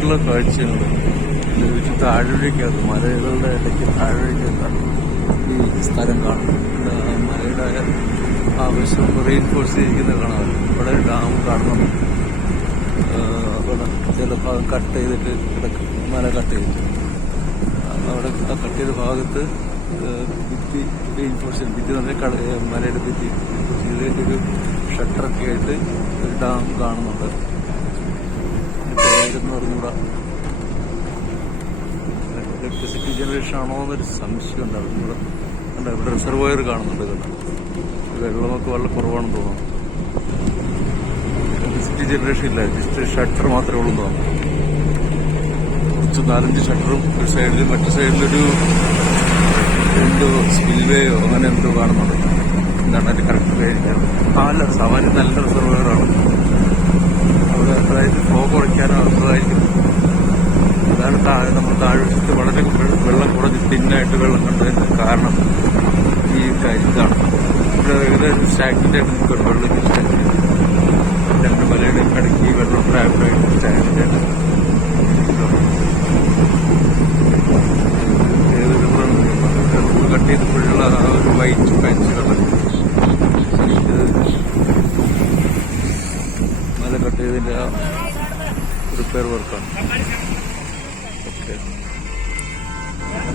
രസമായിട്ടുള്ള കാഴ്ചയാണ്. ഒരു താഴ്വരയ്ക്കകത്ത് മലകളുടെ ഇടയ്ക്ക് താഴ്വരയ്ക്കകത്താണ് ഈ സ്ഥലം കാണുന്നത്. മലയുടെ ആവശ്യം റെയിൻഫോഴ്സ് ചെയ്തിരിക്കുന്നത് കാണാമല്ലോ. ഇവിടെ ഡാം കാണുന്നുണ്ട്. അവിടെ ചില ഭാഗം കട്ട് ചെയ്തിട്ട് കിടക്കും, മല കട്ട് ചെയ്തിട്ട് അവിടെ ആ കട്ട് ചെയ്ത ഭാഗത്ത് ഭിത്തി റെയിൻഫോഴ്സ് ഭിത്തി തന്നെ മലയുടെ ഭിത്തി ചെയ്തിട്ട് ഒരു ഷട്ടറൊക്കെ ആയിട്ട് ഒരു ഡാം കാണുന്നുണ്ട്. പേരെന്ന് പറഞ്ഞുകൂടാ. ഇലക്ട്രിസിറ്റി ജനറേഷൻ ആണോ എന്നൊരു സംശയം ഉണ്ടാവും. ഇവിടെ റിസർവോയർ കാണുന്നുണ്ട്. വെള്ളമൊക്കെ വളരെ കുറവാണെന്ന് തോന്നുന്നു. ഇലക്ട്രിസിറ്റി ജനറേഷൻ ഇല്ല, ജസ്റ്റ് ഷട്ടർ മാത്രമേ ഉള്ളൂ തോന്നുന്നു. കുറച്ച് 4-5 ഷട്ടറും ഒരു സൈഡിൽ മറ്റു സൈഡിലൊരു എന്തോ സ്പിൽവേയോ അങ്ങനെ എന്തോ കാണുന്നുണ്ട്. എന്താണ് അതിൻ്റെ കറക്റ്റ് പേരിക്കാറ്. അല്ല, സാമാന്യം നല്ല റിസർവോയറാണ്. അവിടെ അതായത് ഫ്ലോ കുറയ്ക്കാനോ അതായിരിക്കും. അതാണ് നമ്മൾ താഴ്വശത്ത് വളരെ വെള്ളം കുറഞ്ഞ് തിന്നായിട്ട് വെള്ളം കണ്ടതിന് കാരണം ഈ ഇതാണ്. ഇവിടെ ഏകദേശം സ്റ്റാഗ്നൻ്റ് ആയിട്ട് നിൽക്കും. വെള്ളം രണ്ട് മലയുടെ ഇടയ്ക്ക് ഈ വെള്ളം ട്രാപ്പായിട്ട് സ്റ്റാഗ്നൻ്റ് ആയിട്ട് കട്ട് ചെയ്തപ്പോഴുള്ള ആ ഒരു വൈറ്റ് പാച്ച് കണ്ടത് മല കട്ട് ചെയ്തതിൻ്റെ ആ റിപ്പയർ വർക്കാണ്.